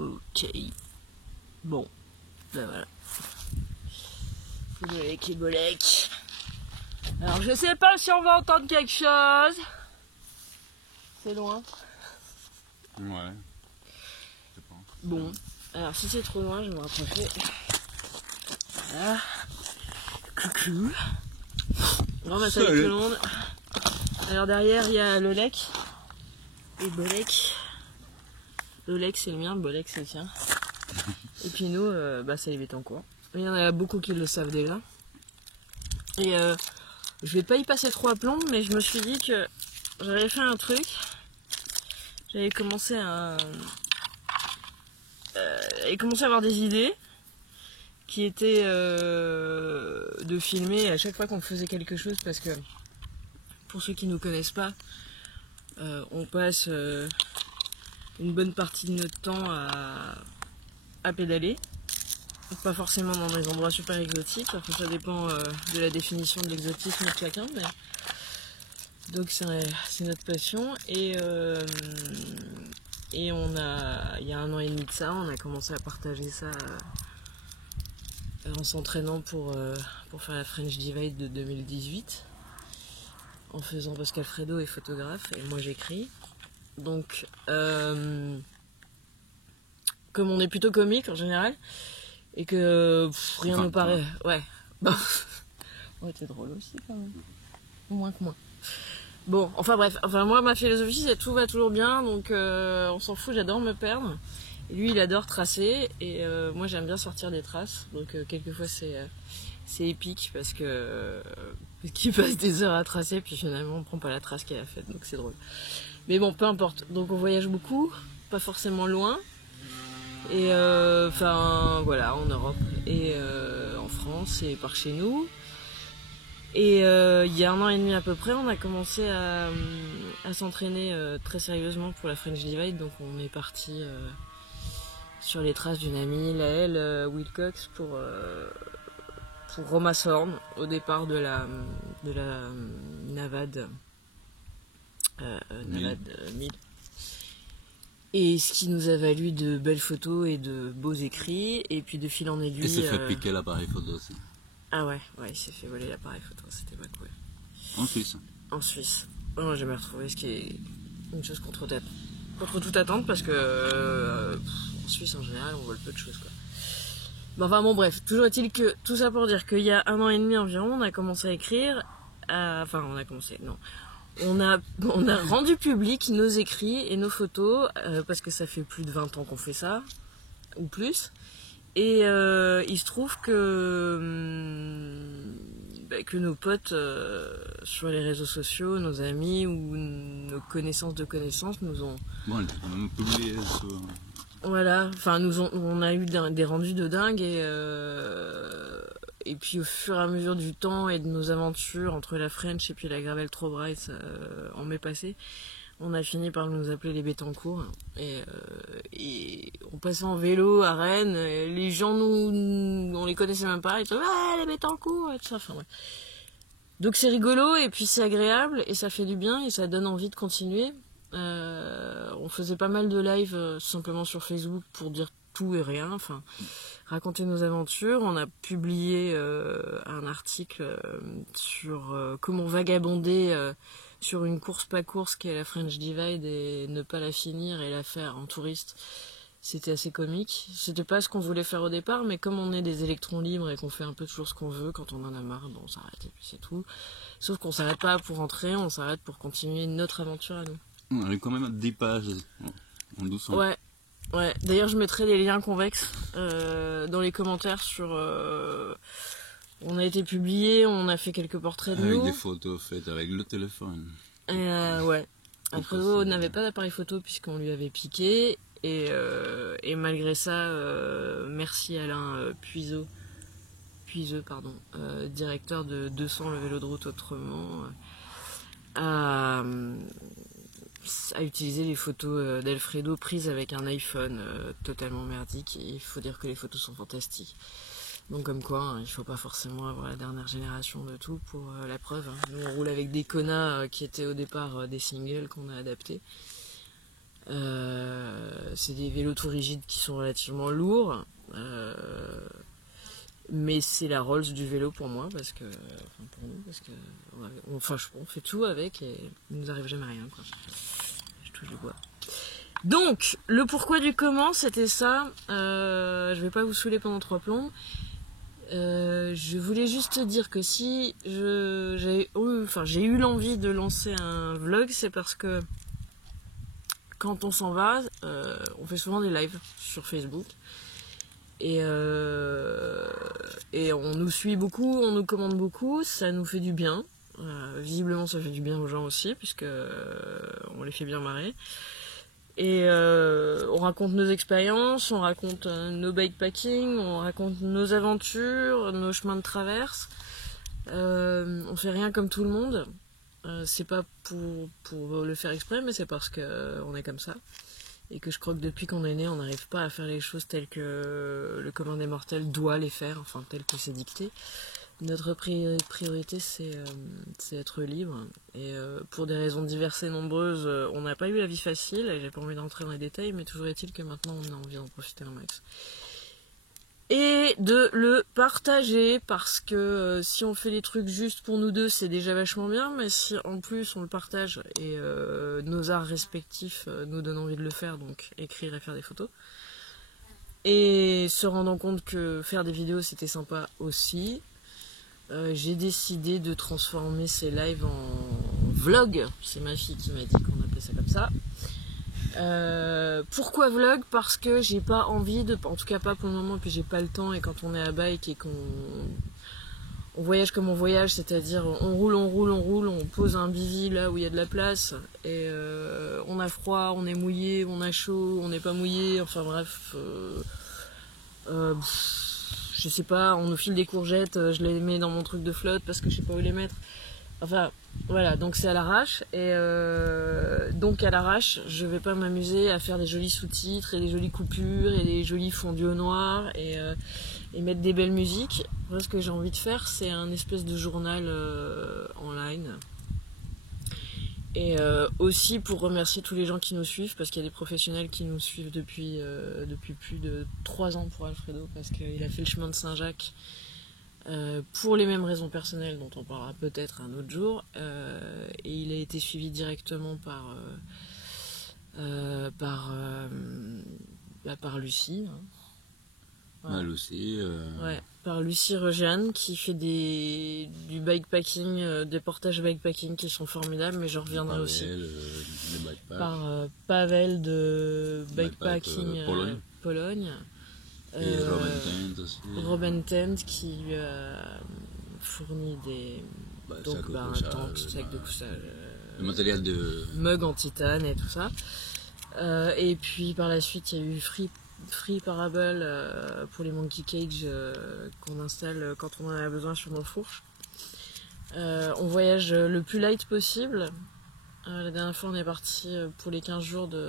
Ok. Bon, ben voilà. Bolek et Bolek. Alors je sais pas si on va entendre quelque chose. C'est loin. Ouais. Je pense. Bon, alors si c'est trop loin, je vais me rapprocher. Voilà. Coucou. Bon bah salut tout le monde. Alors derrière il y a le Lec et Bolek. Le Lec c'est le mien, le Bolek c'est le sien. Et puis nous, bah c'est les Bétancourt. Il y en a beaucoup qui le savent déjà. Et je vais pas y passer trop à plomb, mais je me suis dit que j'avais fait un truc. J'avais commencé à avoir des idées qui étaient de filmer à chaque fois qu'on faisait quelque chose, parce que pour ceux qui ne nous connaissent pas, on passe une bonne partie de notre temps à pédaler. Pas forcément dans des endroits super exotiques, enfin, ça dépend de la définition de l'exotisme de chacun, mais donc c'est notre passion. Et il y a 1 an et demi de ça, on a commencé à partager ça en s'entraînant pour faire la French Divide de 2018, en faisant, parce qu'Alfredo est photographe et moi j'écris. Donc comme on est plutôt comique en général, et que rien ne paraît... Ouais. Bon. Ouais, t'es drôle aussi quand même. Moins que moi. Bon, enfin bref. Enfin moi, ma philosophie, c'est tout va toujours bien, donc on s'en fout, j'adore me perdre. Et lui, il adore tracer, et moi, j'aime bien sortir des traces. Donc quelquefois, c'est épique, parce qu'il passe des heures à tracer, puis finalement, on prend pas la trace qu'il a faite, donc c'est drôle. Mais bon, peu importe. Donc on voyage beaucoup, pas forcément loin. Et enfin voilà, en Europe et en France et par chez nous. Et il y a 1 an et demi à peu près, on a commencé à s'entraîner très sérieusement pour la French Divide. Donc on est parti sur les traces d'une amie, Laëlle Wilcox, pour Romassorn, au départ de la Navad 1000. Et ce qui nous a valu de belles photos et de beaux écrits, et puis de fil en aiguille. Il s'est fait piquer l'appareil photo aussi. Ah ouais, il s'est fait voler l'appareil photo, c'était pas cool. En Suisse. En Suisse. On n'a jamais retrouvé, ce qui est une chose contre toute attente, parce que en Suisse en général on vole peu de choses quoi. Bon bref, toujours est-il que tout ça pour dire qu'il y a 1 an et demi environ, on a commencé à écrire. On a rendu public nos écrits et nos photos, parce que ça fait plus de 20 ans qu'on fait ça, ou plus. Et il se trouve que nos potes sur les réseaux sociaux, nos amis ou nos connaissances de connaissances nous ont... Bon, on a même publié sur... Voilà, enfin on a eu des rendus de dingue, et puis au fur et à mesure du temps et de nos aventures entre la French et puis la Gravel Trop Bright en mai passé, on a fini par nous appeler les Bétancourt, et on passait en vélo à Rennes, et les gens on les connaissait même pas, ils disaient les Bétancourt et tout ça, enfin ouais. Donc c'est rigolo et puis c'est agréable et ça fait du bien et ça donne envie de continuer. On faisait pas mal de live simplement sur Facebook pour dire tout et rien, enfin raconter nos aventures. On a publié un article sur comment vagabonder sur une course pas course qui est la French Divide et ne pas la finir et la faire en touriste. C'était assez comique. C'était pas ce qu'on voulait faire au départ, mais comme on est des électrons libres et qu'on fait un peu toujours ce qu'on veut, quand on en a marre, on s'arrête et puis c'est tout. Sauf qu'on s'arrête pas pour rentrer, on s'arrête pour continuer notre aventure à nous. On a eu quand même 10 pages en 12 ans. Ouais. D'ailleurs, je mettrai les liens convexes dans les commentaires sur... On a été publié, on a fait quelques portraits de nous. Avec des photos faites avec le téléphone. Ouais. Alfredo n'avait pas d'appareil photo puisqu'on lui avait piqué. Et malgré ça, merci Alain Puiseux, directeur de 200 le vélo de route autrement, à utiliser les photos d'Alfredo prises avec un iPhone totalement merdique. Et il faut dire que les photos sont fantastiques. Donc comme quoi, hein, il faut pas forcément avoir la dernière génération de tout pour la preuve. Hein. Nous on roule avec des Kona qui étaient au départ des singles qu'on a adaptés. c'est des vélos tout rigides qui sont relativement lourds. Mais c'est la Rolls du vélo pour moi, parce que, enfin pour nous, parce que on fait tout avec et il nous arrive jamais rien, quoi. Je touche du bois. Donc, le pourquoi du comment, c'était ça. Je vais pas vous saouler pendant 3 plombs. Je voulais juste te dire que si j'ai eu l'envie de lancer un vlog, c'est parce que quand on s'en va, on fait souvent des lives sur Facebook. Et on nous suit beaucoup, on nous commande beaucoup, ça nous fait du bien. Visiblement, ça fait du bien aux gens aussi, puisque on les fait bien marrer. Et on raconte nos expériences, on raconte nos bikepacking, on raconte nos aventures, nos chemins de traverse. On fait rien comme tout le monde. C'est pas pour le faire exprès, mais c'est parce que on est comme ça. Et que je crois que depuis qu'on est né, on n'arrive pas à faire les choses telles que le commun des mortels doit les faire, enfin telles que c'est dicté. Notre priorité, c'est être libre. Et pour des raisons diverses et nombreuses, on n'a pas eu la vie facile, et j'ai pas envie d'entrer dans les détails, mais toujours est-il que maintenant on a envie d'en profiter un max. Et de le partager, parce que si on fait les trucs juste pour nous deux, c'est déjà vachement bien, mais si en plus on le partage et nos arts respectifs nous donnent envie de le faire, donc écrire et faire des photos, et se rendant compte que faire des vidéos c'était sympa aussi, j'ai décidé de transformer ces lives en vlog. C'est ma fille qui m'a dit qu'on appelait ça comme ça. Pourquoi vlog? Parce que j'ai pas envie de, en tout cas pas pour le moment, puis j'ai pas le temps, et quand on est à bike et qu'on voyage comme on voyage, c'est-à-dire on roule, on pose un bivy là où il y a de la place, et on a froid, on est mouillé, on a chaud, on n'est pas mouillé, enfin bref, je sais pas, on nous file des courgettes, je les mets dans mon truc de flotte parce que je sais pas où les mettre. Enfin, voilà, donc c'est à l'arrache, et donc à l'arrache, je vais pas m'amuser à faire des jolis sous-titres, et des jolies coupures, et des jolis fondus au noir, et mettre des belles musiques. Moi, ce que j'ai envie de faire, c'est un espèce de journal online. Et aussi pour remercier tous les gens qui nous suivent, parce qu'il y a des professionnels qui nous suivent depuis plus de 3 ans pour Alfredo, parce qu'il a fait le chemin de Saint-Jacques. Pour les mêmes raisons personnelles dont on parlera peut-être un autre jour, et il a été suivi directement par Lucie, hein. Voilà. Lucie, ouais, par Lucie Rejeanne, qui fait du bikepacking, des portages bikepacking qui sont formidables, mais je reviendrai Pavel, aussi par Pavel de bikepacking Pologne. Et Robin Tent aussi. Robin Tent qui lui a fourni des un sac de couchage, le matériel de mug en titane et tout ça. Et puis par la suite il y a eu Free Parable pour les monkey cage qu'on installe quand on en a besoin sur nos fourches. On voyage le plus light possible. La dernière fois on est parti pour les 15 jours de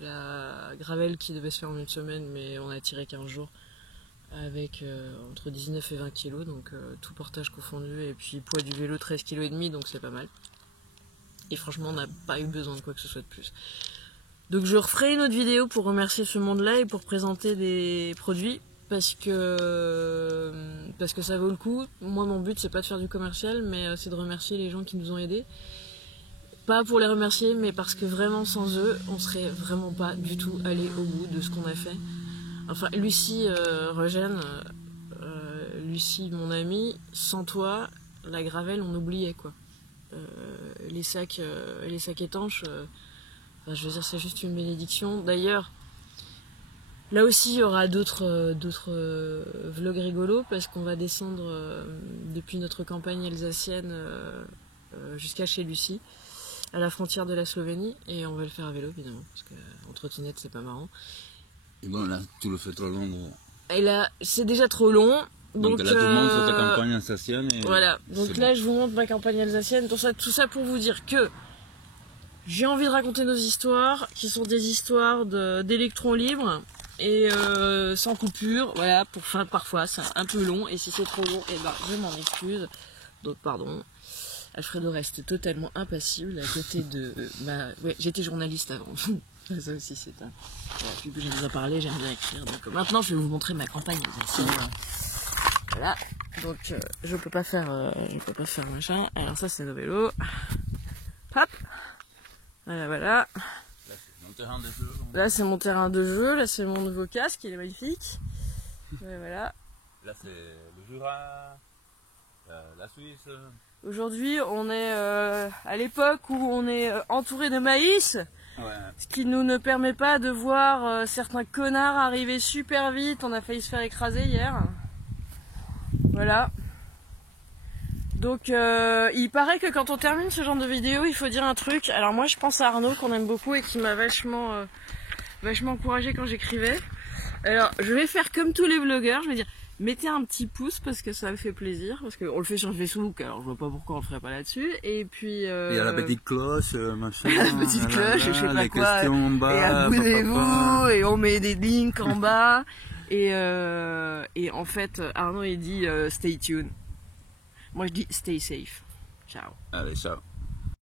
la Gravel qui devait se faire en une semaine, mais on a tiré 15 jours avec entre 19 et 20 kg, donc tout portage confondu, et puis poids du vélo 13,5 kg, donc c'est pas mal. Et franchement on n'a pas eu besoin de quoi que ce soit de plus. Donc je referai une autre vidéo pour remercier ce monde-là et pour présenter des produits, parce que ça vaut le coup. Moi mon but c'est pas de faire du commercial, mais c'est de remercier les gens qui nous ont aidés. Pas pour les remercier, mais parce que vraiment sans eux, on serait vraiment pas du tout allé au bout de ce qu'on a fait. Enfin, Lucie Rejeanne, Lucie mon amie, sans toi, la Gravel on oubliait quoi. Les sacs étanches, enfin, je veux dire c'est juste une bénédiction. D'ailleurs, là aussi il y aura d'autres vlogs rigolos, parce qu'on va descendre depuis notre campagne alsacienne jusqu'à chez Lucie, à la frontière de la Slovénie, et on va le faire à vélo évidemment, parce qu'en trottinette c'est pas marrant. Et bon là, tu le fais trop long. Et là, c'est déjà trop long. Donc là, tu montres ta campagne alsacienne. Et voilà, donc là je vous montre ma campagne alsacienne, tout ça pour vous dire que j'ai envie de raconter nos histoires, qui sont des histoires d'électrons libres, et sans coupure, voilà, parfois c'est un peu long, et si c'est trop long, et ben je m'en excuse, donc pardon. Alfredo reste totalement impassible à côté de ouais, j'étais journaliste avant. Ça aussi, c'est un... Voilà, puis j'aime bien parler, j'aime bien écrire. Donc maintenant, je vais vous montrer ma campagne de dessin. Voilà. Donc je peux pas faire machin. Alors ça, c'est nos vélos. Hop. Voilà, voilà. Là, c'est mon terrain de jeu. Là, c'est mon terrain de jeu. Là, c'est mon nouveau casque, il est magnifique. Voilà. Là, c'est le Jura, la Suisse. Aujourd'hui, on est à l'époque où on est entouré de maïs, Ouais. ce qui nous ne permet pas de voir certains connards arriver super vite. On a failli se faire écraser hier. Voilà. Donc, il paraît que quand on termine ce genre de vidéo, il faut dire un truc. Alors moi, je pense à Arnaud, qu'on aime beaucoup et qui m'a vachement encouragé quand j'écrivais. Alors, je vais faire comme tous les vlogueurs, je vais dire... Mettez un petit pouce parce que ça me fait plaisir, parce qu'on le fait sur Facebook, alors je vois pas pourquoi on le ferait pas là-dessus. Et puis... Il y a la petite cloche, machin. la petite cloche, je sais pas quoi. En bas, et abonnez-vous, et on met des links en bas. Et en fait, Arnaud il dit stay tuned. Moi je dis stay safe. Ciao. Allez, ciao.